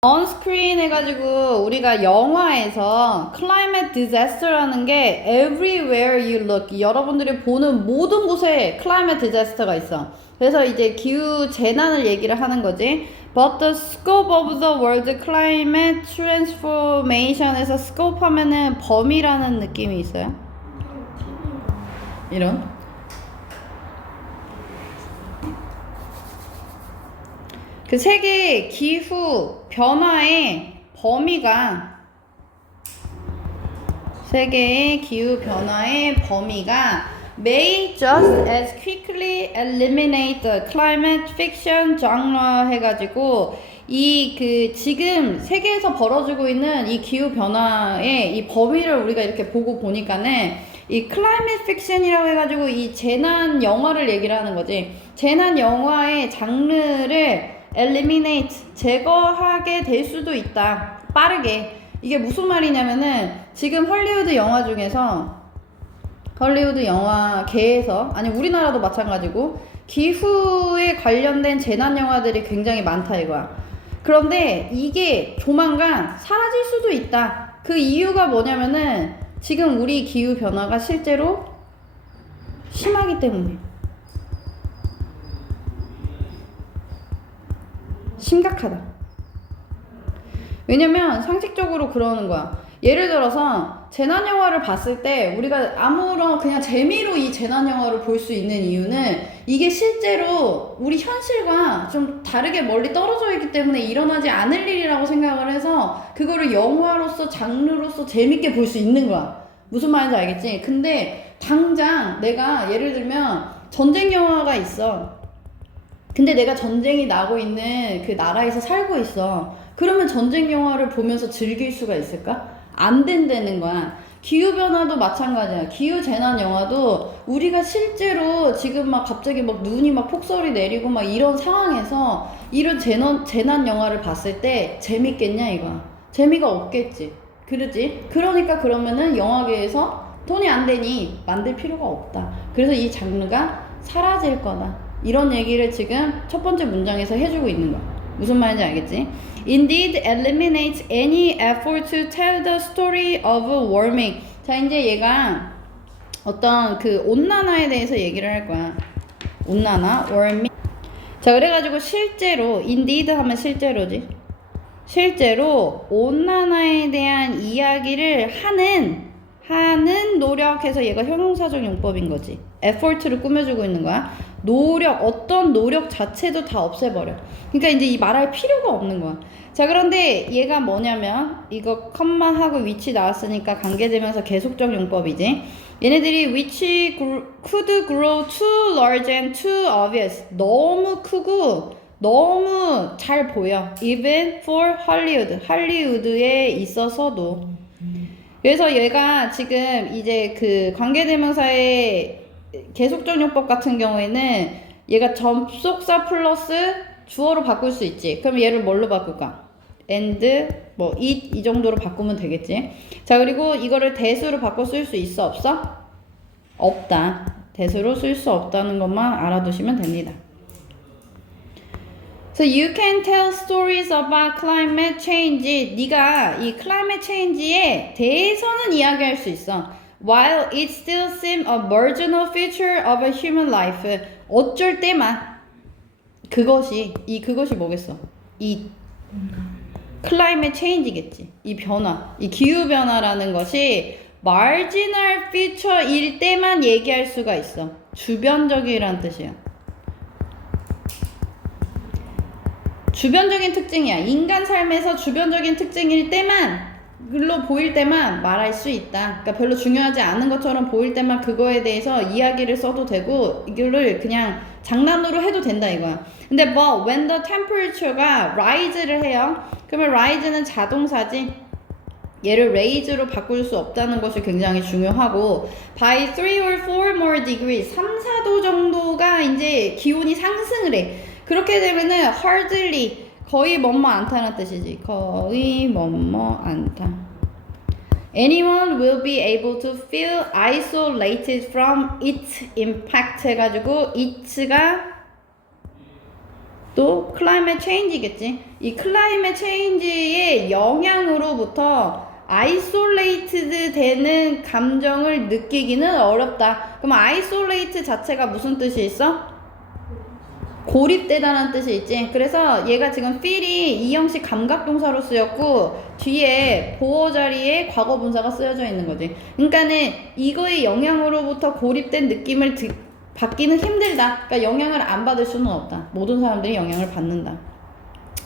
언스크린 해가지고 우리가 영화에서 climate disaster라는 게 everywhere you look, 여러분들이 보는 모든 곳에 climate disaster가 있어. 그래서 이제 기후 재난을 얘기를 하는 거지. But the scope of the world climate transformation에서 scope 하면은 범위라는 느낌이 있어요. 이런. 그 세계 기후 변화의 범위가 세계의 기후 변화의 범위가 may just as quickly eliminate the climate fiction genre 해가지고 이 그 지금 세계에서 벌어지고 있는 이 기후 변화의 이 범위를 우리가 이렇게 보고 보니까는 이 클라이밋 픽션이라고 해가지고 이 재난 영화를 얘기를 하는 거지. 재난 영화의 장르를 eliminate, 제거하게 될 수도 있다. 빠르게. 이게 무슨 말이냐면은 지금 헐리우드 영화 중에서 헐리우드 영화계에서, 아니 우리나라도 마찬가지고 기후에 관련된 재난 영화들이 굉장히 많다 이거야. 그런데 이게 조만간 사라질 수도 있다. 그 이유가 뭐냐면은 지금 우리 기후 변화가 실제로 심하기 때문에. 심각하다. 왜냐면 상식적으로 그러는 거야. 예를 들어서 재난 영화를 봤을 때 우리가 아무런 그냥 재미로 이 재난 영화를 볼 수 있는 이유는 이게 실제로 우리 현실과 좀 다르게 멀리 떨어져 있기 때문에 일어나지 않을 일이라고 생각을 해서 그거를 영화로서 장르로서 재밌게 볼 수 있는 거야. 무슨 말인지 알겠지? 근데 당장 내가 예를 들면 전쟁 영화가 있어. 근데 내가 전쟁이 나고 있는 그 나라에서 살고 있어. 그러면 전쟁 영화를 보면서 즐길 수가 있을까? 안 된다는 거야. 기후변화도 마찬가지야. 기후재난 영화도 우리가 실제로 지금 막 갑자기 막 눈이 막 폭설이 내리고 막 이런 상황에서 이런 재난 영화를 봤을 때 재밌겠냐 이거야. 재미가 없겠지. 그러지? 그러니까 그러면은 영화계에서 돈이 안 되니 만들 필요가 없다. 그래서 이 장르가 사라질 거다. 이런 얘기를 지금 첫 번째 문장에서 해주고 있는 거야. 무슨 말인지 알겠지? Indeed eliminates any effort to tell the story of warming. 자, 이제 얘가 어떤 그 온난화에 대해서 얘기를 할 거야. 온난화, warming. 자, 그래가지고 실제로 indeed 하면 실제로지. 실제로 온난화에 대한 이야기를 하는 노력해서 얘가 형용사적 용법인 거지. effort를 꾸며주고 있는 거야. 노력, 어떤 노력 자체도 다 없애버려. 그러니까 이제 이 말할 필요가 없는 거야. 자, 그런데 얘가 뭐냐면 이거 컴마하고 which 나왔으니까 관계되면서 계속적 용법이지. 얘네들이 which could grow too large and too obvious. 너무 크고 너무 잘 보여. Even for Hollywood. 할리우드에 있어서도. 그래서 얘가 지금 이제 그 관계대명사의 계속적 용법 같은 경우에는 얘가 접속사 플러스 주어로 바꿀 수 있지. 그럼 얘를 뭘로 바꿀까? and, 뭐 it 이 정도로 바꾸면 되겠지. 자, 그리고 이거를 대수로 바꿔 쓸 수 있어 없어? 없다. 대수로 쓸 수 없다는 것만 알아두시면 됩니다. So you can tell stories about climate change. 네가 이 climate change에 대해서는 이야기할 수 있어. While it still seems a marginal feature of a human life. 어쩔 때만 그것이 뭐겠어? 이 climate change겠지. 이 변화, 이 기후 변화라는 것이 marginal feature일 때만 얘기할 수가 있어. 주변적이란 뜻이야. 주변적인 특징이야. 인간 삶에서 주변적인 특징일 때만, 글로 보일 때만 말할 수 있다. 그러니까 별로 중요하지 않은 것처럼 보일 때만 그거에 대해서 이야기를 써도 되고 이거를 그냥 장난으로 해도 된다 이거야. 근데 뭐 when the temperature가 rise를 해요. 그러면 rise는 자동사지. 얘를 raise로 바꿀 수 없다는 것이 굉장히 중요하고 by 3 or 4 more degrees 3, 4도 정도가 이제 기온이 상승을 해. 그렇게 되면은 hardly 거의 뭐뭐 않다는 뜻이지. 거의 뭐뭐 않다. Anyone will be able to feel isolated from its impact 해가지고 it가 또 climate change겠지. 이 climate change의 영향으로부터 isolated 되는 감정을 느끼기는 어렵다. 그럼 isolate 자체가 무슨 뜻이 있어? 고립되다는 뜻이 있지. 그래서 얘가 지금 feel이 이 형식 감각동사로 쓰였고 뒤에 보어 자리에 과거 분사가 쓰여져 있는 거지. 그러니까는 이거의 영향으로부터 고립된 느낌을 받기는 힘들다. 그러니까 영향을 안 받을 수는 없다. 모든 사람들이 영향을 받는다.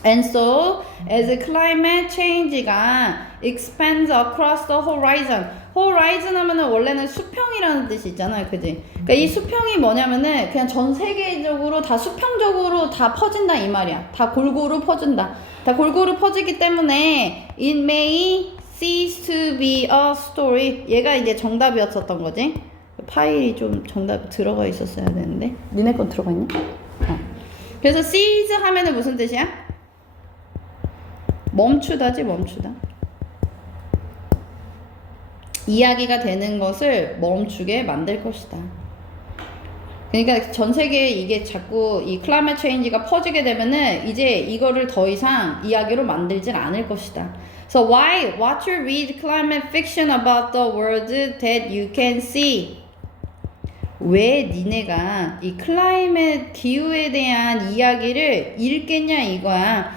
And so, as climate change가 expands across the horizon. horizon 하면은 원래는 수평이라는 뜻이 있잖아요. 그지? 그러니까 이 수평이 뭐냐면은 그냥 전 세계적으로 다 수평적으로 다 퍼진다 이 말이야. 다 골고루 퍼진다. 다 골고루 퍼지기 때문에 it may cease to be a story. 얘가 이제 정답이었었던 거지. 파일이 좀 정답 들어가 있었어야 되는데. 니네 건 들어가 있냐? 그래서 cease 하면은 무슨 뜻이야? 멈추다지, 멈추다. 이야기가 되는 것을 멈추게 만들 것이다. 그러니까 전 세계에 이게 자꾸 이 클라이밋 체인지가 퍼지게 되면은 이제 이거를 더 이상 이야기로 만들질 않을 것이다. So why what you read climate fiction about the world that you can see? 왜 니네가 이 클라이밋 기후에 대한 이야기를 읽겠냐 이거야.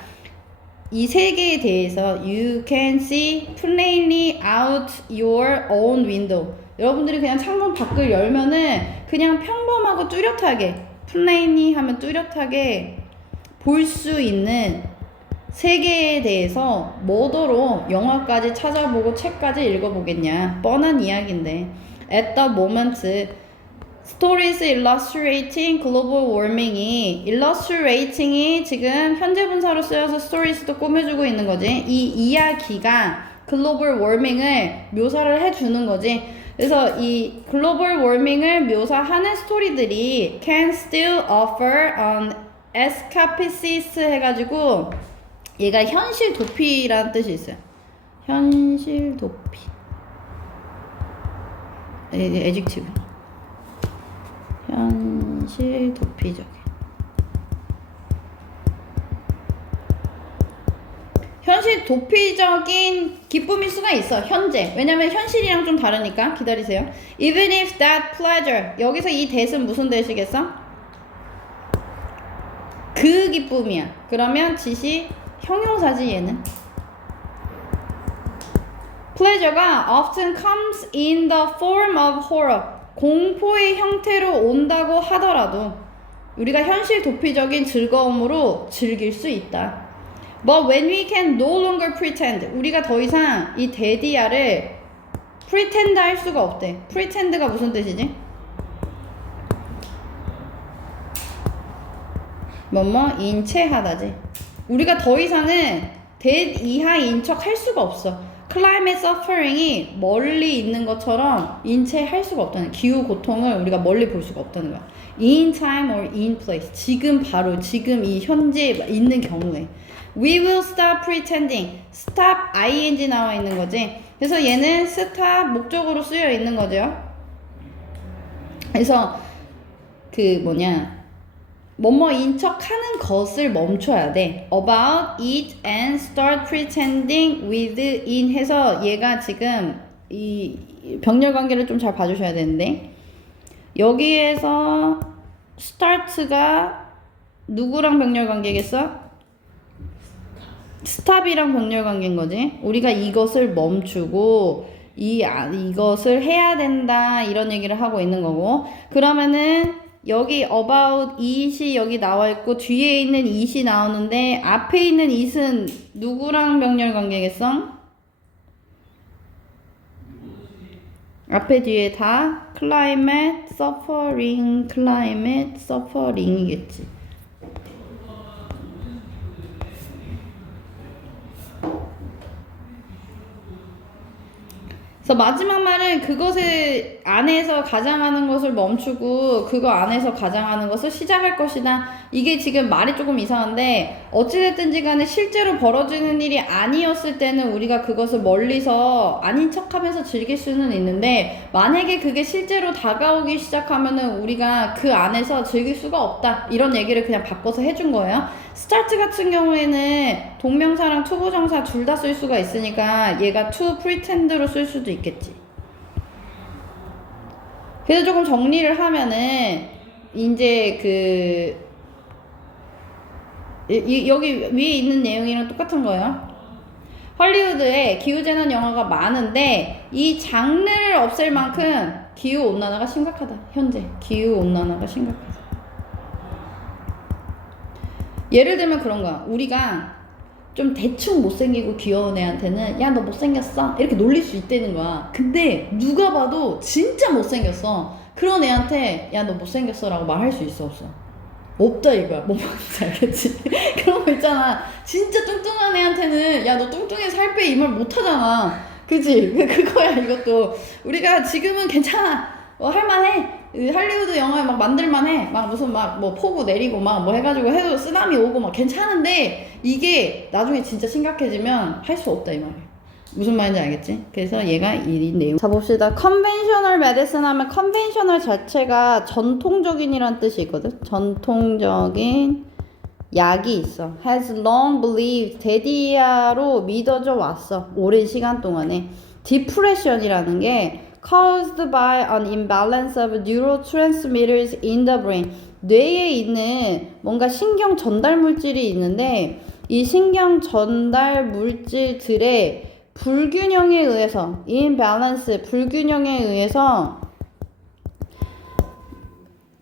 이 세계에 대해서 you can see plainly out your own window. 여러분들이 그냥 창문 밖을 열면은 그냥 평범하고 뚜렷하게 plainly 하면 뚜렷하게 볼 수 있는 세계에 대해서 뭐더러 영화까지 찾아보고 책까지 읽어보겠냐. 뻔한 이야기인데 at the moment Stories illustrating global warming이 illustrating이 지금 현재 분사로 쓰여서 stories도 꾸며주고 있는 거지. 이 이야기가 global warming을 묘사를 해주는 거지. 그래서 이 global warming을 묘사하는 스토리들이 can still offer an escapism 해가지고 얘가 현실 도피라는 뜻이 있어요. 현실 도피. adjective. 현실 도피적인. 현실 도피적인 기쁨일 수가 있어. 현재. 왜냐면 현실이랑 좀 다르니까. 기다리세요. Even if that pleasure. 여기서 이 that은 무슨 that이겠어? 그 기쁨이야. 그러면 지시 형용사지 얘는. pleasure가 often comes in the form of horror. 공포의 형태로 온다고 하더라도 우리가 현실 도피적인 즐거움으로 즐길 수 있다. But when we can no longer pretend, 우리가 더 이상 이 데디아를 pretend 할 수가 없대. pretend가 무슨 뜻이지? 인체하다지. 우리가 더 이상은 that 이하인 척 할 수가 없어. climate suffering이 멀리 있는 것처럼 인체할 수가 없다는, 기후 고통을 우리가 멀리 볼 수가 없다는 거야. in time or in place. 지금 바로 지금 이 현재 있는 경우에 we will stop pretending. stop ing 나와 있는 거지. 그래서 얘는 stop 목적으로 쓰여 있는 거죠. 그래서 뭐뭐인 척 하는 것을 멈춰야 돼. about it and start pretending with in 해서 얘가 지금 이 병렬 관계를 좀 잘 봐주셔야 되는데 여기에서 start가 누구랑 병렬 관계겠어? stop이랑 병렬 관계인 거지. 우리가 이것을 멈추고 이것을 해야 된다 이런 얘기를 하고 있는 거고, 그러면은 여기 about it이 여기 나와 있고 뒤에 있는 it이 나오는데 앞에 있는 it은 누구랑 병렬 관계겠어? 앞에 뒤에 다 climate suffering이겠지. 그래서 마지막 말은 그것에 안에서 가장하는 것을 멈추고 그거 안에서 가장하는 것을 시작할 것이다. 이게 지금 말이 조금 이상한데 어찌됐든지 간에 실제로 벌어지는 일이 아니었을 때는 우리가 그것을 멀리서 아닌 척하면서 즐길 수는 있는데 만약에 그게 실제로 다가오기 시작하면은 우리가 그 안에서 즐길 수가 없다. 이런 얘기를 그냥 바꿔서 해준 거예요. start 같은 경우에는 동명사랑 투부정사 둘 다 쓸 수가 있으니까 얘가 to pretend로 쓸 수도 있겠지. 그래서 조금 정리를 하면은 이제 여기 위에 있는 내용이랑 똑같은 거예요. 헐리우드에 기후재난 영화가 많은데 이 장르를 없앨 만큼 기후온난화가 심각하다. 현재 기후온난화가 심각하다. 예를 들면 그런 거야. 우리가 좀 대충 못생기고 귀여운 애한테는 야 너 못생겼어 이렇게 놀릴 수 있다는 거야. 근데 누가 봐도 진짜 못생겼어. 그런 애한테 야 너 못생겼어 라고 말할 수 있어 없어? 없다 이거야. 뭐 뭔지 알겠지? 그런 거 있잖아. 진짜 뚱뚱한 애한테는 야 너 뚱뚱해 살 빼 이 말 못하잖아. 그치? 그거야 이것도. 우리가 지금은 괜찮아. 할만해. 할리우드 영화에 막 만들만해. 막 무슨 막 뭐 폭우 내리고 막 뭐 해가지고 해도 쓰나미 오고 막 괜찮은데 이게 나중에 진짜 심각해지면 할 수 없다 이 말이야. 무슨 말인지 알겠지? 그래서 얘가 이 내용. 자 봅시다. 컨벤셔널 메디슨 하면 컨벤셔널 자체가 전통적인이란 뜻이 있거든. 전통적인 약이 있어. has long believed 대디아로 믿어져 왔어. 오랜 시간 동안에. depression이라는 게 caused by an imbalance of neurotransmitters in the brain. 뇌에 있는 뭔가 신경 전달 물질이 있는데 이 신경 전달 물질들의 불균형에 의해서 imbalance 불균형에 의해서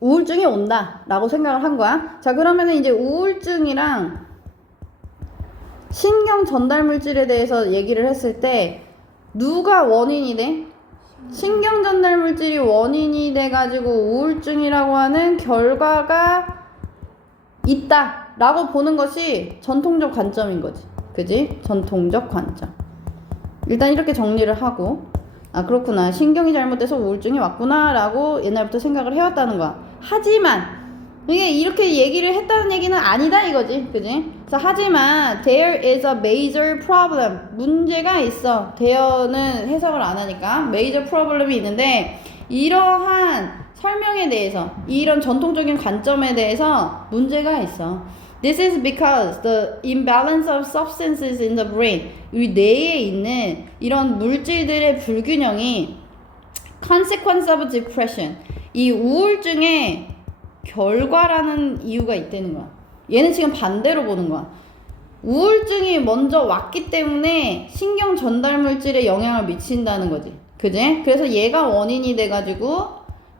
우울증이 온다 라고 생각을 한 거야. 자 그러면은 이제 우울증이랑 신경 전달 물질에 대해서 얘기를 했을 때 누가 원인이 돼? 신경 전달 물질이 원인이 돼가지고 우울증이라고 하는 결과가 있다 라고 보는 것이 전통적 관점인 거지. 그지? 전통적 관점. 일단 이렇게 정리를 하고 아 그렇구나 신경이 잘못돼서 우울증이 왔구나 라고 옛날부터 생각을 해왔다는 거야. 하지만 이게 이렇게 얘기를 했다는 얘기는 아니다 이거지. 그지? 그래서 하지만 there is a major problem 문제가 있어. there는 해석을 안 하니까 major problem이 있는데 이러한 설명에 대해서 이런 전통적인 관점에 대해서 문제가 있어. This is because the imbalance of substances in the brain 우리 뇌에 있는 이런 물질들의 불균형이 consequence of depression 이 우울증의 결과라는 이유가 있다는 거야. 얘는 지금 반대로 보는 거야. 우울증이 먼저 왔기 때문에 신경 전달 물질에 영향을 미친다는 거지. 그지? 그래서 얘가 원인이 돼가지고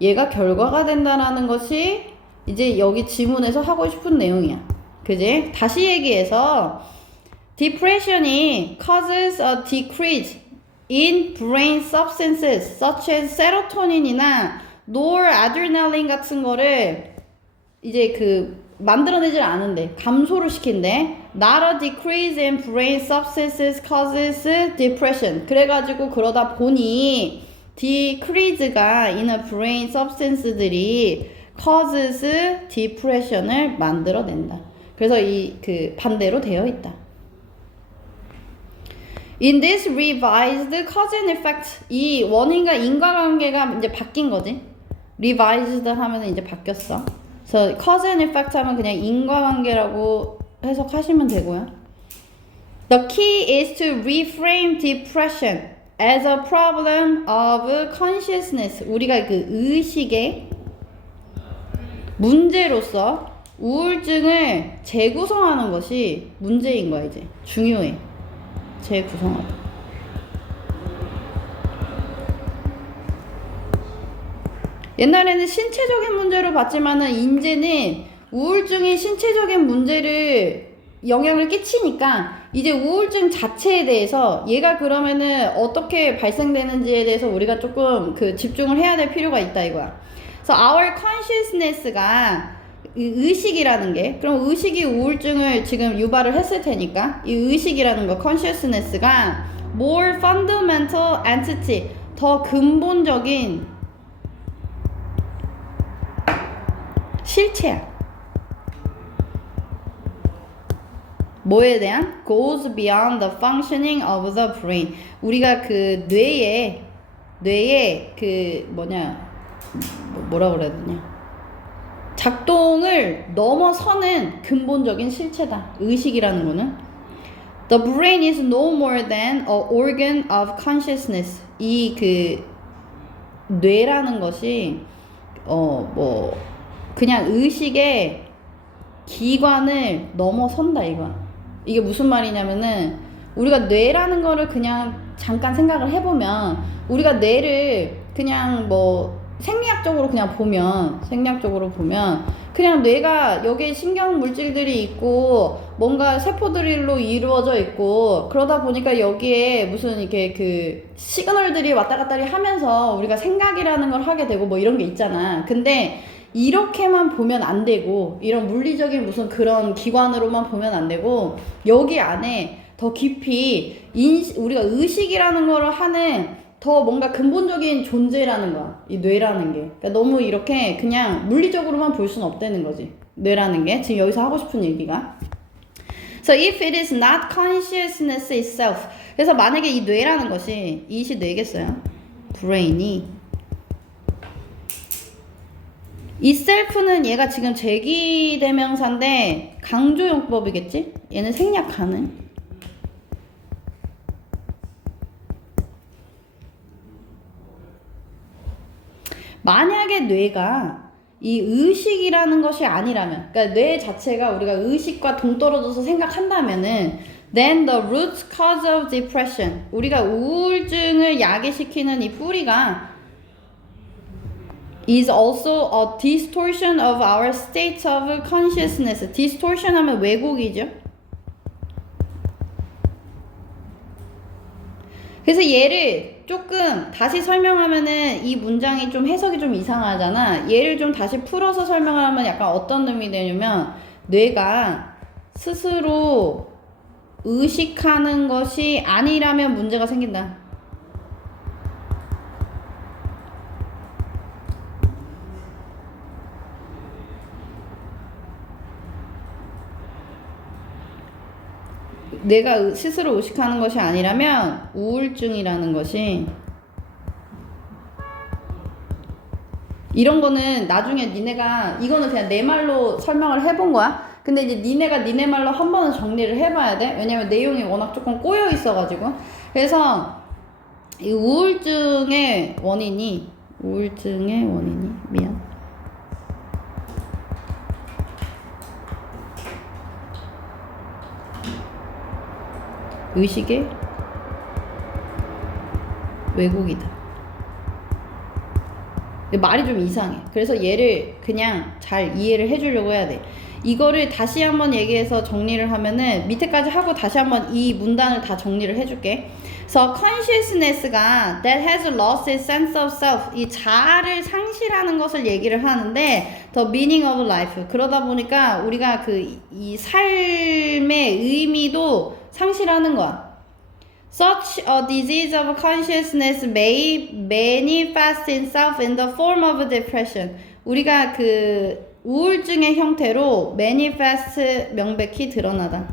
얘가 결과가 된다라는 것이 이제 여기 지문에서 하고 싶은 내용이야. 그지? 다시 얘기해서 depression이 causes a decrease in brain substances such as serotonin이나 noradrenaline 같은 거를 이제 만들어내질 않은데 감소를 시킨대. Not a decrease in brain substances causes depression. 그래가지고 그러다 보니 decrease가 in brain substance들이 causes depression을 만들어낸다. 그래서 반대로 되어 있다. In this revised cause and effect 이 원인과 인과관계가 이제 바뀐 거지. revised 하면 이제 바뀌었어. 그래서 cause and effect 하면 그냥 인과관계라고 해석하시면 되고요. The key is to reframe depression as a problem of consciousness. 우리가 그 의식의 문제로서 우울증을 재구성하는 것이 문제인 거야. 이제 중요해. 재구성하다. 옛날에는 신체적인 문제로 봤지만은 이제는 우울증이 신체적인 문제를 영향을 끼치니까 이제 우울증 자체에 대해서 얘가 그러면은 어떻게 발생되는지에 대해서 우리가 조금 집중을 해야 될 필요가 있다 이거야. 그래서 our consciousness가 의식이라는 게 그럼 의식이 우울증을 지금 유발을 했을 테니까 이 의식이라는 거 consciousness가 more fundamental entity, 더 근본적인 실체야. 뭐에 대한? goes beyond the functioning of the brain. 우리가 그 뇌에 그 뭐라 그래야 되냐, 작동을 넘어서는 근본적인 실체다, 의식이라는 거는. The brain is no more than a organ of consciousness. 이 그 뇌라는 것이 그냥 의식의 기관을 넘어선다, 이게 무슨 말이냐면은, 우리가 뇌라는 거를 그냥 잠깐 생각을 해보면, 우리가 뇌를 그냥 생리학적으로 보면 그냥 뇌가 여기에 신경 물질들이 있고 뭔가 세포들로 이루어져 있고, 그러다 보니까 여기에 무슨 이렇게 그 시그널들이 왔다 갔다 하면서 우리가 생각이라는 걸 하게 되고 이런 게 있잖아. 근데 이렇게만 보면 안 되고, 이런 물리적인 무슨 그런 기관으로만 보면 안 되고, 여기 안에 더 깊이 우리가 의식이라는 거를 하는 더 뭔가 근본적인 존재라는 거야, 이 뇌라는 게. 그러니까 너무 이렇게 그냥 물리적으로만 볼 수는 없다는 거지, 뇌라는 게. 지금 여기서 하고 싶은 얘기가. So if it is not consciousness itself, 그래서 만약에 이 뇌라는 것이, 이것이 뇌겠어요, 브레인이. itself는 얘가 지금 제기대명사인데 강조용법이겠지? 얘는 생략하는. 만약에 뇌가 이 의식이라는 것이 아니라면, 그러니까 뇌 자체가 우리가 의식과 동떨어져서 생각한다면은, then the root cause of depression, 우리가 우울증을 야기시키는 이 뿌리가 is also a distortion of our state of consciousness. distortion 하면 왜곡이죠. 그래서 얘를 조금 다시 설명하면은 이 문장이 좀 해석이 좀 이상하잖아. 얘를 좀 다시 풀어서 설명을 하면 약간 어떤 의미 되냐면, 뇌가 스스로 의식하는 것이 아니라면 문제가 생긴다. 내가 스스로 의식하는 것이 아니라면 우울증이라는 것이, 이런 거는 나중에 니네가, 이거는 그냥 내 말로 설명을 해본 거야. 근데 이제 니네가 니네 말로 한 번은 정리를 해봐야 돼. 왜냐면 내용이 워낙 조금 꼬여 있어가지고. 그래서 이 우울증의 원인이 미안, 의식의 왜곡이다. 말이 좀 이상해. 그래서 얘를 그냥 잘 이해를 해주려고 해야 돼. 이거를 다시 한번 얘기해서 정리를 하면은, 밑에까지 하고 다시 한번 이 문단을 다 정리를 해줄게. 그래서 consciousness가 that has lost its sense of self, 이 자아를 상실하는 것을 얘기를 하는데, the meaning of life, 그러다 보니까 우리가 이 삶의 의미도 상실하는 거야. Such a disease of consciousness may manifest itself in the form of depression. 우리가 그 우울증의 형태로 manifest, 명백히 드러나다.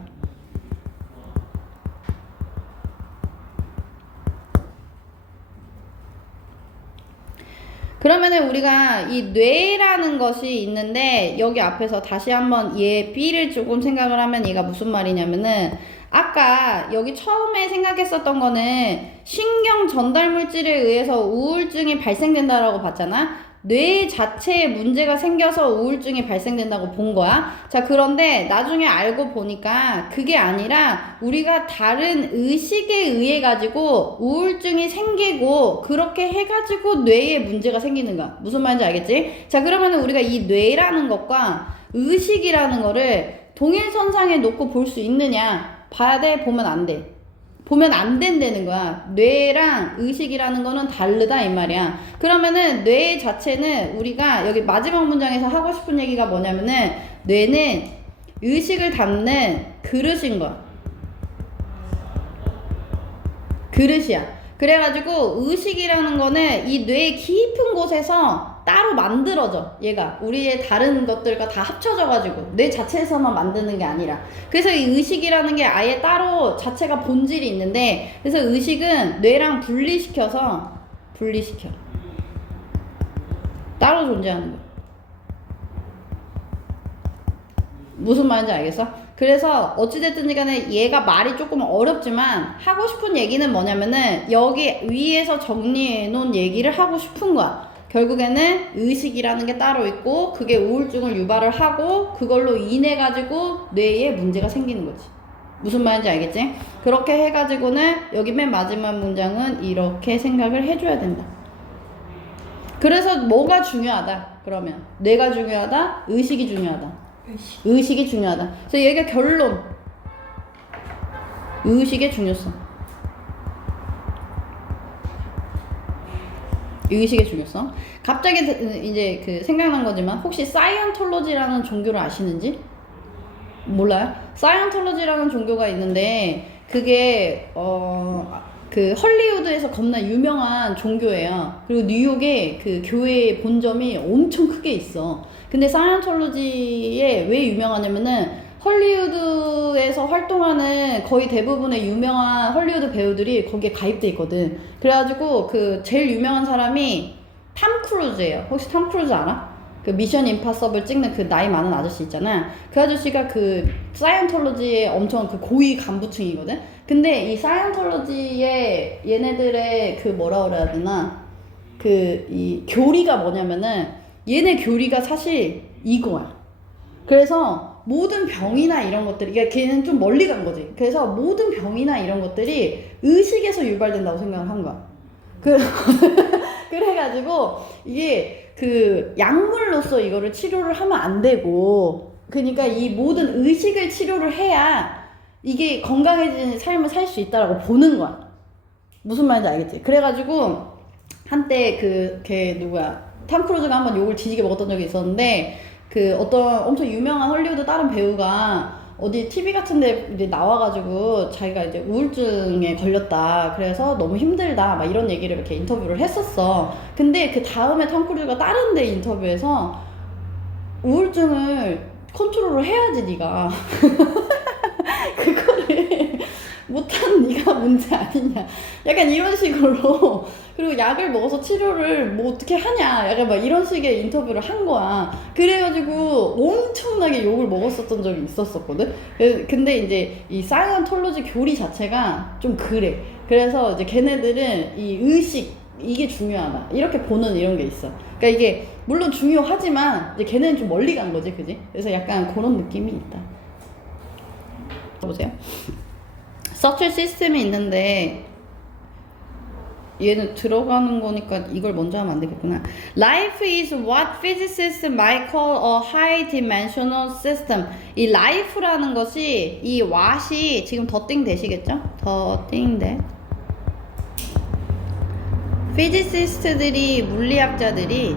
그러면은 우리가 이 뇌라는 것이 있는데, 여기 앞에서 다시 한번 얘 B를 조금 생각을 하면 얘가 무슨 말이냐면은, 아까 여기 처음에 생각했었던 거는 신경 전달 물질에 의해서 우울증이 발생된다라고 봤잖아. 뇌 자체에 문제가 생겨서 우울증이 발생된다고 본 거야. 자, 그런데 나중에 알고 보니까 그게 아니라 우리가 다른 의식에 의해 가지고 우울증이 생기고, 그렇게 해가지고 뇌에 문제가 생기는 거야. 무슨 말인지 알겠지? 자, 그러면 우리가 이 뇌라는 것과 의식이라는 거를 동일선상에 놓고 볼 수 있느냐? 봐야 돼? 보면 안 돼? 보면 안 된다는 거야. 뇌랑 의식이라는 거는 다르다, 이 말이야. 그러면은 뇌 자체는, 우리가 여기 마지막 문장에서 하고 싶은 얘기가 뭐냐면은, 뇌는 의식을 담는 그릇인 거야. 그릇이야. 그래가지고 의식이라는 거는 이 뇌 깊은 곳에서 따로 만들어져. 얘가 우리의 다른 것들과 다 합쳐져가지고 뇌 자체에서만 만드는 게 아니라. 그래서 이 의식이라는 게 아예 따로 자체가 본질이 있는데, 그래서 의식은 뇌랑 분리시켜 따로 존재하는 거야. 무슨 말인지 알겠어? 그래서 어찌됐든 간에 얘가 말이 조금 어렵지만 하고 싶은 얘기는 뭐냐면은 여기 위에서 정리해 놓은 얘기를 하고 싶은 거야. 결국에는 의식이라는 게 따로 있고 그게 우울증을 유발을 하고 그걸로 인해 가지고 뇌에 문제가 생기는 거지. 무슨 말인지 알겠지? 그렇게 해가지고는 여기 맨 마지막 문장은 이렇게 생각을 해줘야 된다. 그래서 뭐가 중요하다? 그러면 뇌가 중요하다? 의식이 중요하다? 의식이 중요하다. 그래서 얘가 결론. 의식의 중요성. 의식의 중요성. 갑자기 이제 그 생각난 거지만 혹시 사이언톨로지라는 종교를 아시는지? 몰라요? 사이언톨로지라는 종교가 있는데 그게 그 헐리우드에서 겁나 유명한 종교예요. 그리고 뉴욕에 그 교회의 본점이 엄청 크게 있어. 근데 사이언톨로지에 왜 유명하냐면은 헐리우드에서 활동하는 거의 대부분의 유명한 헐리우드 배우들이 거기에 가입돼 있거든. 그래가지고 그 제일 유명한 사람이 탐 크루즈예요. 혹시 탐 크루즈 알아? 그 미션 임파서블 찍는 그 나이 많은 아저씨 있잖아. 그 아저씨가 그 사이언톨로지의 엄청 그 고위 간부층이거든. 근데 이 사이언톨로지의 얘네들의 그 뭐라 그래야 되나, 그 이 교리가 뭐냐면은 얘네 교리가 사실 이거야. 그래서 모든 병이나 이런 것들이, 그러니까 걔는 좀 멀리 간 거지. 그래서 모든 병이나 이런 것들이 의식에서 유발된다고 생각을 한 거야. 그래가지고 이게 그 약물로서 이거를 치료를 하면 안 되고, 그러니까 이 모든 의식을 치료를 해야 이게 건강해진 삶을 살 수 있다라고 보는 거야. 무슨 말인지 알겠지? 그래가지고 한때 걔 누구야? 탐 크루즈가 한번 욕을 뒤지게 먹었던 적이 있었는데, 그 어떤 엄청 유명한 헐리우드 다른 배우가 어디 TV 같은 데 이제 나와가지고 자기가 이제 우울증에 걸렸다. 그래서 너무 힘들다. 막 이런 얘기를 이렇게 인터뷰를 했었어. 근데 그 다음에 톰 크루즈가 다른 데 인터뷰에서 우울증을 컨트롤을 해야지 네가. 그거를 못하는 네가 문제 아니냐. 약간 이런 식으로. 그리고 약을 먹어서 치료를 뭐 어떻게 하냐. 약간 막 이런 식의 인터뷰를 한 거야. 그래가지고 엄청나게 욕을 먹었었던 적이 있었거든. 근데 이제 이 사이언톨로지 교리 자체가 좀 그래. 그래서 이제 걔네들은 이 의식, 이게 중요하다. 이렇게 보는 이런 게 있어. 그러니까 이게 물론 중요하지만 이제 걔네는 좀 멀리 간 거지, 그지? 그래서 약간 그런 느낌이 있다. 보세요. 서치 시스템이 있는데 얘는 들어가는 거니까 이걸 먼저 하면 안 되겠구나. Life is what physicists might call a high dimensional system. 이 life라는 것이, 이 what이 지금 더띵 되시겠죠? 더띵 돼. 피지시스트들이, 물리학자들이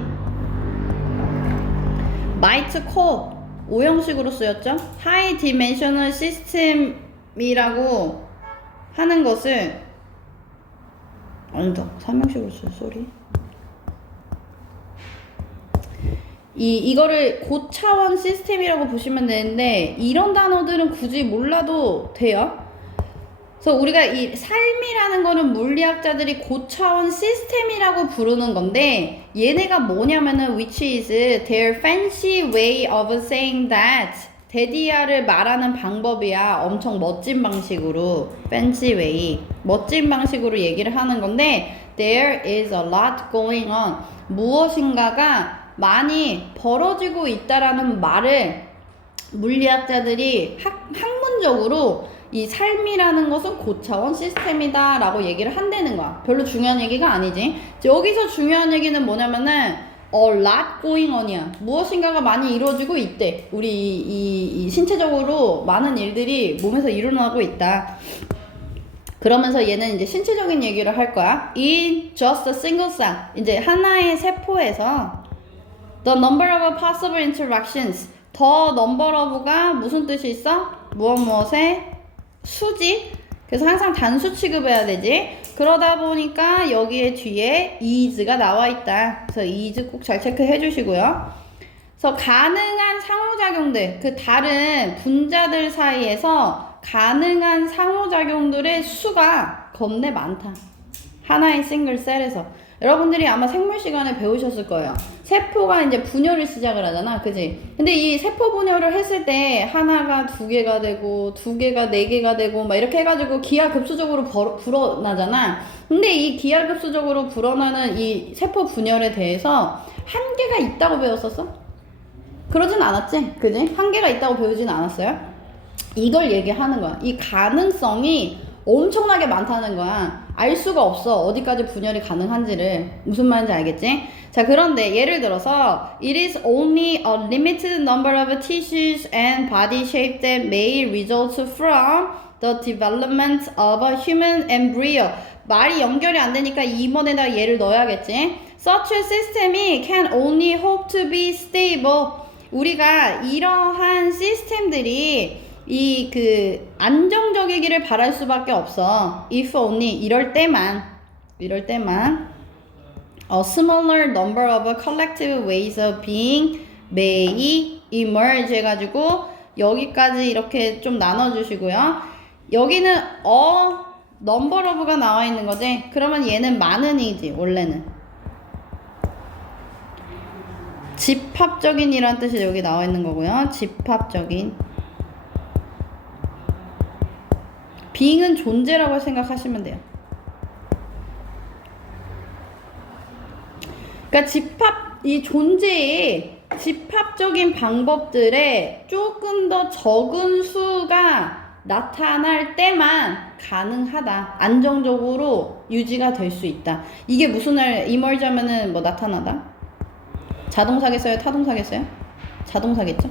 might call, 오형식으로 쓰였죠? high dimensional system이라고 하는 것을, 아니다, 삼형식으로 써요. 쏘리. 이거를 고차원 시스템이라고 보시면 되는데, 이런 단어들은 굳이 몰라도 돼요. 그래서 우리가 이 삶이라는 거는 물리학자들이 고차원 시스템이라고 부르는 건데, 얘네가 뭐냐면은 which is their fancy way of saying that. 데디아를 말하는 방법이야. 엄청 멋진 방식으로, fancy way, 멋진 방식으로 얘기를 하는 건데, there is a lot going on. 무엇인가가 많이 벌어지고 있다라는 말을 물리학자들이 학문적으로 이 삶이라는 것은 고차원 시스템이다 라고 얘기를 한다는 거야. 별로 중요한 얘기가 아니지. 여기서 중요한 얘기는 뭐냐면은 a lot going on이야. 무엇인가가 많이 이루어지고 있대. 우리 이 신체적으로 많은 일들이 몸에서 일어나고 있다. 그러면서 얘는 이제 신체적인 얘기를 할 거야. In just a single cell. 이제 하나의 세포에서 the number of possible interactions. the number of가 무슨 뜻이 있어? 무엇 무엇의 수지. 그래서 항상 단수 취급해야 되지. 그러다 보니까 여기에 뒤에 is가 나와 있다. 그래서 is 꼭 잘 체크해 주시고요. 그래서 가능한 상호작용들, 그 다른 분자들 사이에서 가능한 상호작용들의 수가 겁내 많다. 하나의 싱글 셀에서. 여러분들이 아마 생물 시간에 배우셨을 거예요. 세포가 이제 분열을 시작을 하잖아. 그지? 근데 이 세포 분열을 했을 때 하나가 두 개가 되고 두 개가 네 개가 되고 막 이렇게 해가지고 기하급수적으로 불어나잖아. 근데 이 기하급수적으로 불어나는 이 세포 분열에 대해서 한계가 있다고 배웠었어? 그러진 않았지? 그지? 한계가 있다고 배우진 않았어요? 이걸 얘기하는 거야. 이 가능성이 엄청나게 많다는 거야. 알 수가 없어. 어디까지 분열이 가능한지를. 무슨 말인지 알겠지? 자, 그런데 예를 들어서 It is only a limited number of tissues and body shape that may result from the development of a human embryo. 말이 연결이 안 되니까 임원에다가 얘를 넣어야겠지? Such a system이 can only hope to be stable. 우리가 이러한 시스템들이 이 그 안정적이기를 바랄 수밖에 없어. If only 이럴 때만 a smaller number of collective ways of being may emerge 해가지고 여기까지 이렇게 좀 나눠주시고요. 여기는 number of가 나와 있는 거지. 그러면 얘는 많은이지 원래는. 집합적인이란 뜻이 여기 나와 있는 거고요. 집합적인. being은 존재라고 생각하시면 돼요. 그러니까 이 존재의 집합적인 방법들에 조금 더 적은 수가 나타날 때만 가능하다. 안정적으로 유지가 될 수 있다. 이게 무슨 말 emerge 하면은 뭐 나타나다? 자동사겠어요? 타동사겠어요? 자동사겠죠?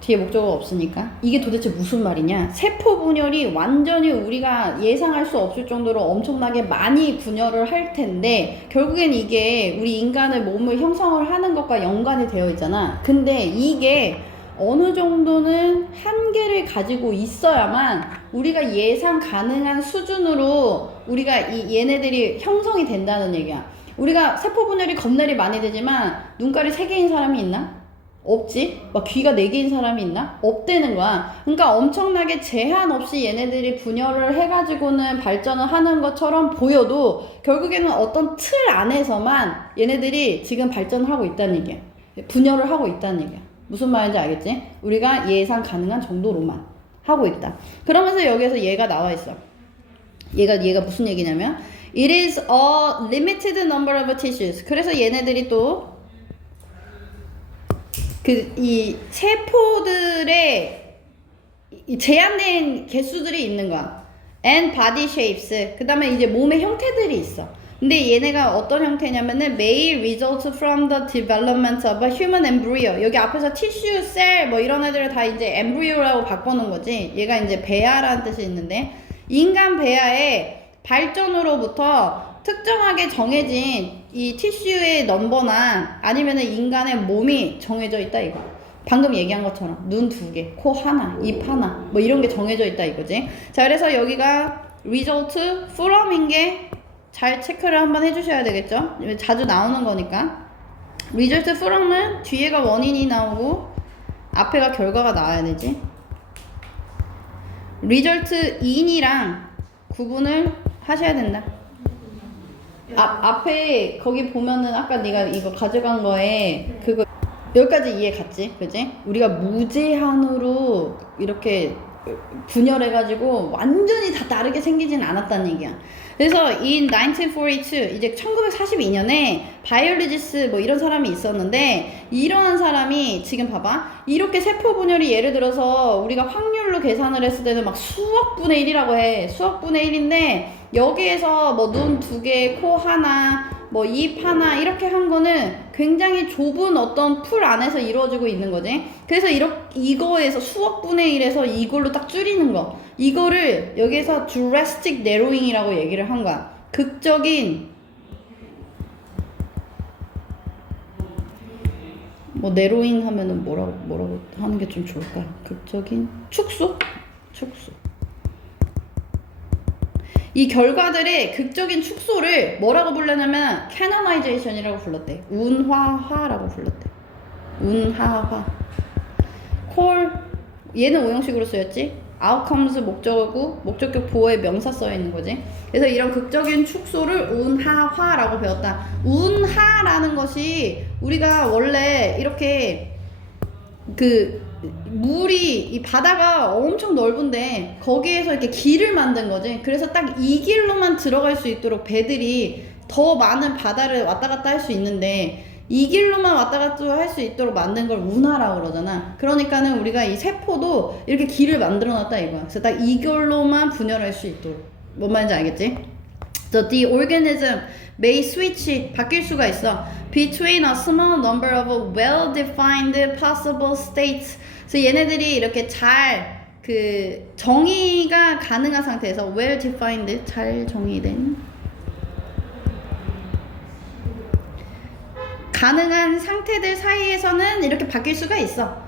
뒤에 목적어가 없으니까. 이게 도대체 무슨 말이냐? 세포 분열이 완전히 우리가 예상할 수 없을 정도로 엄청나게 많이 분열을 할 텐데 결국엔 이게 우리 인간의 몸을 형성을 하는 것과 연관이 되어 있잖아. 근데 이게 어느 정도는 한계를 가지고 있어야만 우리가 예상 가능한 수준으로 우리가 얘네들이 형성이 된다는 얘기야. 우리가 세포 분열이 겁나게 많이 되지만 눈깔이 3개인 사람이 있나? 없지? 막 귀가 4개인 사람이 있나? 없대는 거야. 그러니까 엄청나게 제한 없이 얘네들이 분열을 해가지고는 발전을 하는 것처럼 보여도 결국에는 어떤 틀 안에서만 얘네들이 지금 발전을 하고 있다는 얘기야. 분열을 하고 있다는 얘기야. 무슨 말인지 알겠지? 우리가 예상 가능한 정도로만 하고 있다. 그러면서 여기에서 얘가 나와 있어. 얘가 무슨 얘기냐면 It is a limited number of tissues. 그래서 얘네들이 또 이 세포들의 이 제한된 개수들이 있는 거야. And body shapes. 그 다음에 이제 몸의 형태들이 있어. 근데 얘네가 어떤 형태냐면은 may result from the development of a human embryo. 여기 앞에서 tissue, cell 뭐 이런 애들을 다 이제 embryo라고 바꿔놓은 거지. 얘가 이제 배아라는 뜻이 있는데 인간 배아의 발전으로부터 특정하게 정해진 이 티슈의 넘버나 아니면은 인간의 몸이 정해져 있다 이거. 방금 얘기한 것처럼 눈 2개, 코 하나, 입 하나 뭐 이런 게 정해져 있다 이거지. 자, 그래서 여기가 result from인 게 잘 체크를 한번 해주셔야 되겠죠. 자주 나오는 거니까. result from은 뒤에가 원인이 나오고 앞에가 결과가 나와야 되지. result in이랑 구분을 하셔야 된다. 앞에 거기 보면은 아까 네가 이거 가져간 거에 그거 여기까지 이해 갔지? 그지? 우리가 무제한으로 이렇게 분열해가지고 완전히 다 다르게 생기진 않았다는 얘기야. 그래서 in 1942 이제 1942년에 바이올리지스 뭐 이런 사람이 있었는데 이러한 사람이 지금 봐봐 이렇게 세포 분열이 예를 들어서 우리가 확률로 계산을 했을 때는 막 수억 분의 1이라고 해. 수억 분의 1인데 여기에서 뭐 눈 2개, 코 하나, 뭐 입 하나 이렇게 한 거는 굉장히 좁은 어떤 풀 안에서 이루어지고 있는 거지. 그래서 이거에서 수억 분의 1에서 이걸로 딱 줄이는 거. 이거를 여기에서 drastic narrowing이라고 얘기를 한 거야. 극적인 뭐 narrowing 하면은 뭐라고 하는 게 좀 좋을까요? 극적인 축소. 이 결과들의 극적인 축소를 뭐라고 불렀냐면 canonization이라고 불렀대. 운화화라고 불렀대. 운하화. 콜 얘는 오형식으로 쓰였지. outcomes 목적어고 목적격 보호에 명사 써 있는 거지. 그래서 이런 극적인 축소를 운하화라고 배웠다. 운하라는 것이 우리가 원래 이렇게 그 물이 이 바다가 엄청 넓은데 거기에서 이렇게 길을 만든 거지. 그래서 딱 이 길로만 들어갈 수 있도록 배들이 더 많은 바다를 왔다 갔다 할 수 있는데 이 길로만 왔다 갔다 할 수 있도록 만든 걸 운하라고 그러잖아. 그러니까는 우리가 이 세포도 이렇게 길을 만들어 놨다 이거야. 그래서 딱 이 길로만 분열할 수 있도록. 뭔 말인지 알겠지? So the organism may switch 바뀔 수가 있어. Between a small number of well-defined possible states. 그래서 얘네들이 이렇게 잘 그 정의가 가능한 상태에서 well-defined 잘 정의된 가능한 상태들 사이에서는 이렇게 바뀔 수가 있어.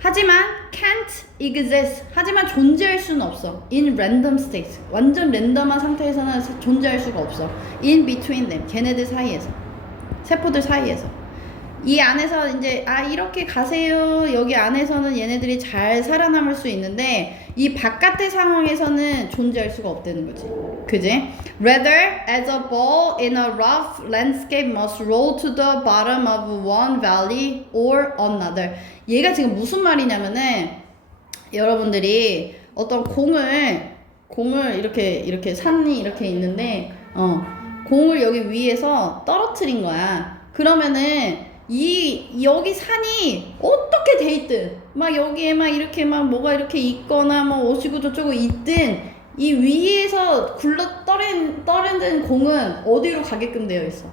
하지만 can't exist. 하지만 존재할 수는 없어. In random states. 완전 랜덤한 상태에서는 존재할 수가 없어. In between them. 걔네들 사이에서. 세포들 사이에서. 이 안에서 이제 이렇게 가세요. 여기 안에서는 얘네들이 잘 살아남을 수 있는데 이 바깥의 상황에서는 존재할 수가 없다는 거지. 그지? Rather, as a ball in a rough landscape must roll to the bottom of one valley or another. 얘가 지금 무슨 말이냐면은 여러분들이 어떤 공을 이렇게 산이 이렇게 있는데 공을 여기 위에서 떨어뜨린 거야. 그러면은 여기 산이 어떻게 돼 있든 막 여기에 막 이렇게 막 뭐가 이렇게 있거나 뭐 어시고 저쩌고 있든 이 위에서 굴러 떨어진 공은 어디로 가게끔 되어 있어?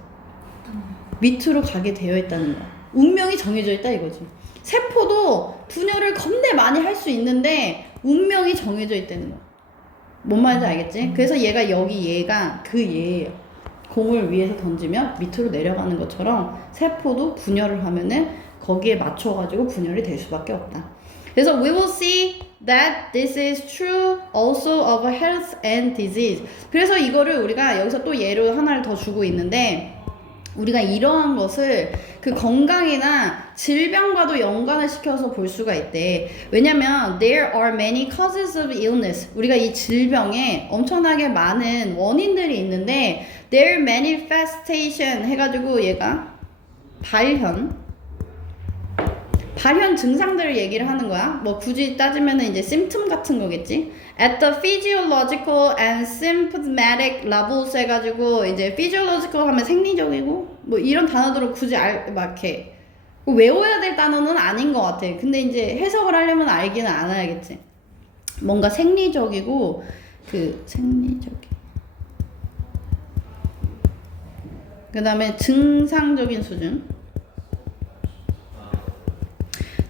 밑으로 가게 되어 있다는 거야. 운명이 정해져 있다 이거지. 세포도 분열을 겁내 많이 할 수 있는데 운명이 정해져 있다는 거야. 뭔 말인지 알겠지? 그래서 얘가 그 얘예요. 공을 위에서 던지면 밑으로 내려가는 것처럼 세포도 분열을 하면은 거기에 맞춰가지고 분열이 될 수밖에 없다. 그래서 we will see that this is true also of health and disease. 그래서 이거를 우리가 여기서 또 예로 하나를 더 주고 있는데 우리가 이러한 것을 그 건강이나 질병과도 연관을 시켜서 볼 수가 있대. 왜냐면 there are many causes of illness. 우리가 이 질병에 엄청나게 많은 원인들이 있는데 their manifestation 해가지고 얘가 발현 증상들을 얘기를 하는 거야. 뭐 굳이 따지면은 이제 symptom 같은 거겠지. At the physiological and symptomatic levels 해가지고 이제 physiological 하면 생리적이고 뭐 이런 단어들을 굳이 막 이렇게 외워야 될 단어는 아닌 것 같아. 근데 이제 해석을 하려면 알기는 알아야겠지. 뭔가 생리적이고 그 다음에 증상적인 수준.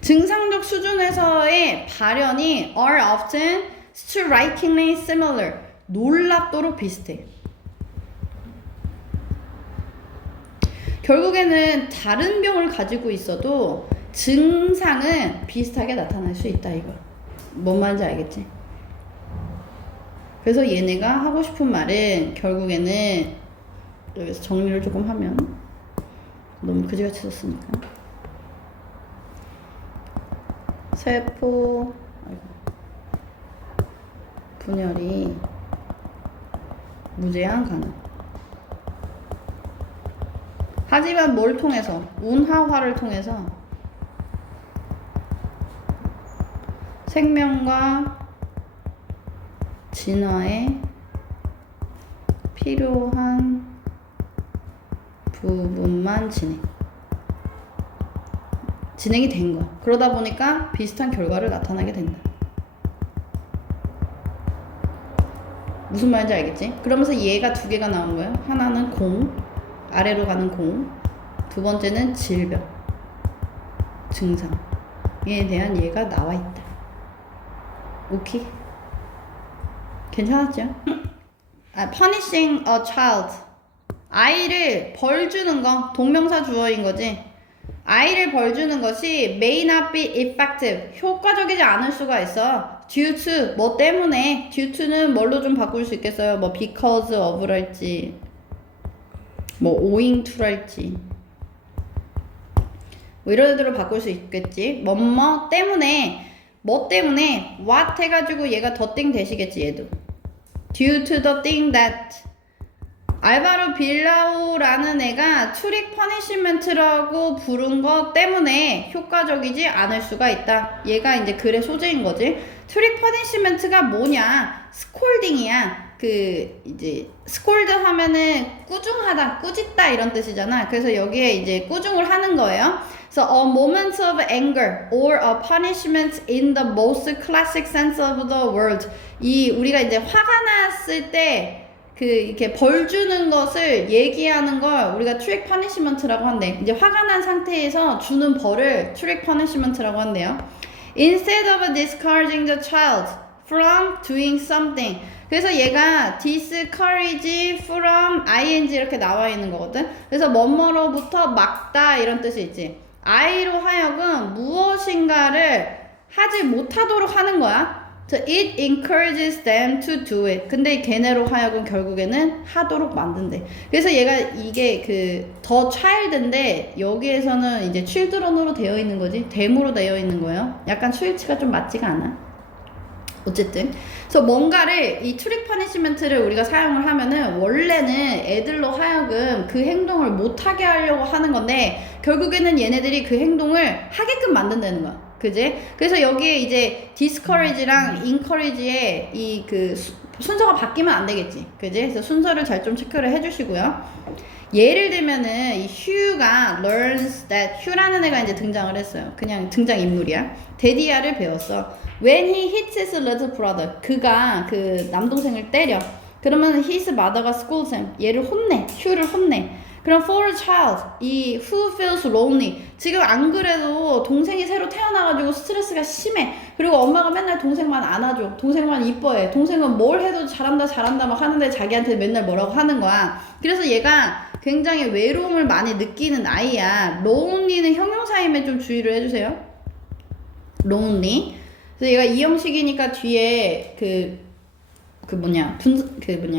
증상적 수준에서의 발현이 are often strikingly similar. 놀랍도록 비슷해. 결국에는 다른 병을 가지고 있어도 증상은 비슷하게 나타날 수 있다 이거. 뭔 말인지 알겠지? 그래서 얘네가 하고 싶은 말은 결국에는 여기서 정리를 조금 하면 너무 그지같이 썼으니까 세포 분열이 무제한 가능. 하지만 뭘 통해서? 운하화를 통해서 생명과 진화에 필요한 부분만 진행이 된 거야. 그러다 보니까 비슷한 결과를 나타나게 된다. 무슨 말인지 알겠지? 그러면서 얘가 두 개가 나온 거야. 하나는 아래로 가는 두 번째는 질병, 증상에 대한 얘가 나와 있다. 오케이? 괜찮았죠? punishing a child. 아이를 벌 주는 거, 동명사 주어인 거지. 아이를 벌 주는 것이 may not be effective. 효과적이지 않을 수가 있어. due to 뭐 때문에 due to는 뭘로 좀 바꿀 수 있겠어요? 뭐 because of랄지 뭐 owing to랄지 뭐 이런 대로 바꿀 수 있겠지. 뭐뭐 때문에 뭐 때문에 what 해가지고 얘가 더 띵 되시겠지. 얘도 due to the thing that 알바로 빌라오라는 애가 트릭 퍼니시먼트라고 부른 것 때문에 효과적이지 않을 수가 있다. 얘가 이제 글의 소재인 거지. 트릭 퍼니시먼트가 뭐냐? 스콜딩이야. 그 이제 스콜드 하면은 꾸중하다, 꾸짖다 이런 뜻이잖아. 그래서 여기에 이제 꾸중을 하는 거예요. So a moment of anger or a punishment in the most classic sense of the word. 이 우리가 이제 화가 났을 때 그 이렇게 벌 주는 것을 얘기하는 걸 우리가 트릭 퍼니시먼트라고 한대. 이제 화가 난 상태에서 주는 벌을 트릭 퍼니시먼트라고 한대요. Instead of discouraging the child from doing something. 그래서 얘가 discourage from ing 이렇게 나와 있는 거거든. 그래서 뭐뭐로부터 막다 이런 뜻이 있지. 아이로 하여금 무엇인가를 하지 못하도록 하는 거야. So it encourages them to do it. 근데 걔네로 하여금 결국에는 하도록 만든대. 그래서 얘가 이게 그 더 child인데 여기에서는 이제 children으로 되어 있는 거지. 댐으로 되어 있는 거예요. 약간 수일치가 좀 맞지가 않아. 어쨌든 그래서 뭔가를 이 트릭 퍼니시먼트를 우리가 사용을 하면은 원래는 애들로 하여금 그 행동을 못하게 하려고 하는 건데 결국에는 얘네들이 그 행동을 하게끔 만든다는 거야. 그지? 그래서 여기에 이제 discourage랑 encourage의 이 그 순서가 바뀌면 안 되겠지. 그지? 그래서 순서를 잘 좀 체크를 해주시고요. 예를 들면은 이 Hugh가 learns that Hugh라는 애가 이제 등장을 했어요. 그냥 등장 인물이야. 데디아를 배웠어. When he hits his little brother, 그가 그 남동생을 때려. 그러면 his mother가 scolds him. 얘를 혼내. Hugh를 혼내. 그럼 for a child, 이 who feels lonely. 지금 안 그래도 동생이 새로 태어나가지고 스트레스가 심해. 그리고 엄마가 맨날 동생만 안아줘. 동생만 이뻐해. 동생은 뭘 해도 잘한다 잘한다 막 하는데 자기한테 맨날 뭐라고 하는 거야. 그래서 얘가 굉장히 외로움을 많이 느끼는 아이야. lonely는 형용사임에 좀 주의를 해주세요. lonely. 그래서 얘가 이 형식이니까 뒤에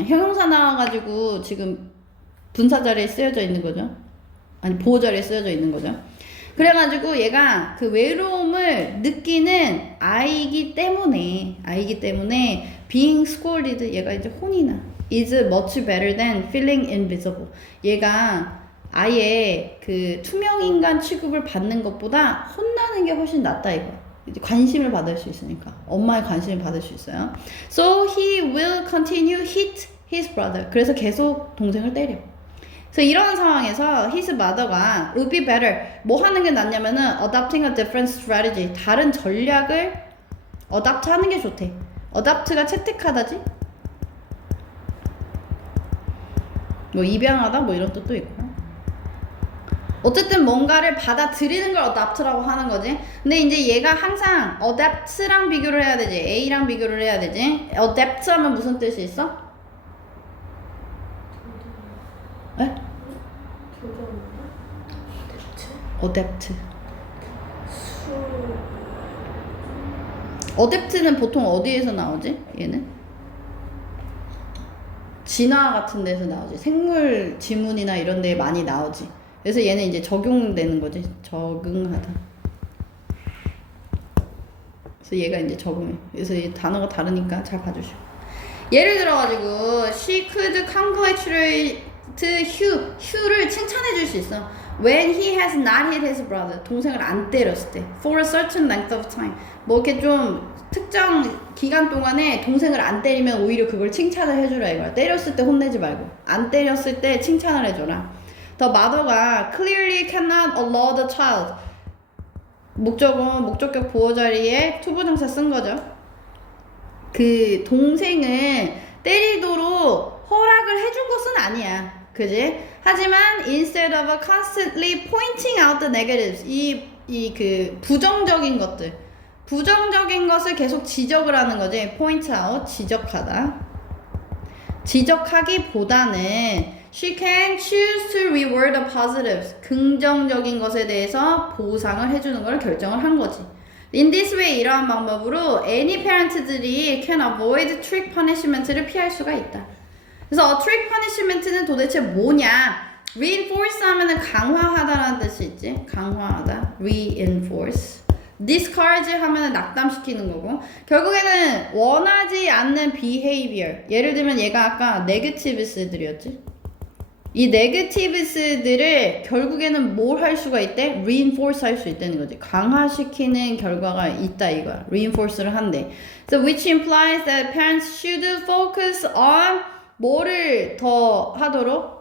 형용사 나와가지고 지금 분사 자리에 쓰여져 있는 거죠. 아니 보호 자리에 쓰여져 있는 거죠. 그래가지고 얘가 그 외로움을 느끼는 아이기 때문에 being scolded 얘가 이제 혼이 나. is much better than feeling invisible. 얘가 아예 그 투명 인간 취급을 받는 것보다 혼나는 게 훨씬 낫다 이거. 이제 관심을 받을 수 있으니까 엄마의 관심을 받을 수 있어요. So he will continue hit his brother. 그래서 계속 동생을 때려. 그래서 이런 상황에서 his mother가 would be better. 뭐 하는 게 낫냐면은 adopting a different strategy. 다른 전략을 adopt 하는 게 좋대. adopt가 채택하다지? 뭐 입양하다 뭐 이런 뜻도 있고. 어쨌든 뭔가를 받아들이는 걸 adopt라고 하는 거지. 근데 이제 얘가 항상 adapt랑 비교를 해야 되지. A랑 비교를 해야 되지. adapt 하면 무슨 뜻이 있어? 에? 어댑트. 어댑트는 보통 어디에서 나오지? 얘는? 진화 같은 데서 나오지. 생물 지문이나 이런 데에 많이 나오지. 그래서 얘는 이제 적용되는 거지. 적응하다. 그래서 얘가 이제 적응해. 그래서 이 단어가 다르니까 잘 봐주시고. 예를 들어가지고 she could congratulate Hugh를 칭찬해 줄 수 있어. When he has not hit his brother. 동생을 안 때렸을 때. For a certain length of time. 뭐 이렇게 좀 특정 기간 동안에 동생을 안 때리면 오히려 그걸 칭찬을 해주라 이거야. 때렸을 때 혼내지 말고 안 때렸을 때 칭찬을 해줘라. The mother가 clearly cannot allow the child. 목적은 목적격 보호 자리에 투부정사 쓴 거죠. 그 동생을 때리도록 허락을 해준 것은 아니야. 그지? 하지만 instead of constantly pointing out the negatives, 그 부정적인 것을 계속 지적을 하는 거지. point out, 지적하다. 지적하기보다는 she can choose to reward the positives, 긍정적인 것에 대해서 보상을 해주는 걸 결정을 한 거지. In this way 이러한 방법으로 any parent들이 can avoid trick punishment를 피할 수가 있다. 그래서 trick punishment는 도대체 뭐냐? reinforce 하면은 강화하다라는 뜻이 있지. 강화하다. reinforce. discourage 하면은 낙담시키는 거고 결국에는 원하지 않는 behavior. 예를 들면 얘가 아까 negative스들이었지. 이 negative스들을 결국에는 뭘 할 수가 있대? reinforce 할 수 있다는 거지. 강화시키는 결과가 있다 이거야. reinforce를 한대. So which implies that parents should focus on 뭐를 더 하도록?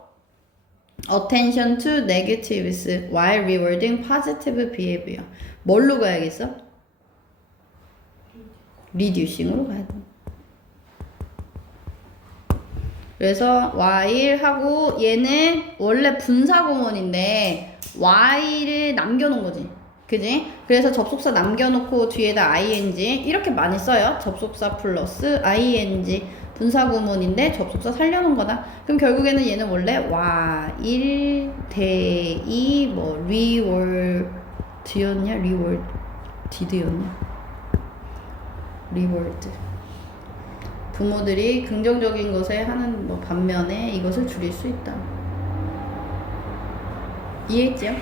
Attention to negatives while rewarding positive behavior. 뭘로 가야겠어? reducing으로 가야 돼. 그래서 while 하고 얘는 원래 분사구문인데 while을 남겨놓은 거지. 그지? 그래서 접속사 남겨놓고 뒤에다 ing 이렇게 많이 써요. 접속사 플러스 ing 분사구문인데 접속사 살려놓은 거다. 그럼 결국에는 얘는 원래 while 대이 뭐 reward였냐? rewarded였냐? reward 부모들이 긍정적인 것에 하는 뭐 반면에 이것을 줄일 수 있다. 이해했죠?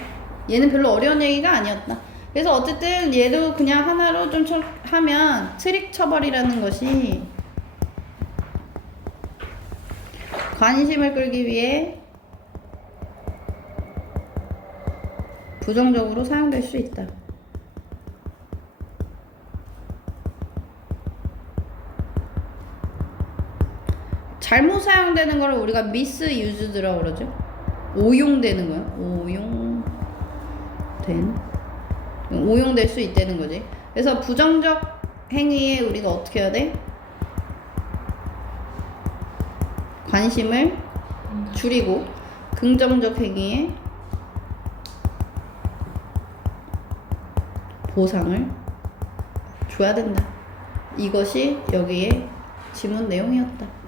얘는 별로 어려운 얘기가 아니었다. 그래서 어쨌든 얘도 그냥 하나로 좀 하면 트릭 처벌이라는 것이 관심을 끌기 위해 부정적으로 사용될 수 있다. 잘못 사용되는 걸 우리가 misused라고 그러죠. 오용되는 거야. 오용될 수 있다는 거지. 그래서 부정적 행위에 우리가 어떻게 해야 돼? 관심을 줄이고 긍정적 행위에 보상을 줘야 된다. 이것이 여기에 지문 내용이었다.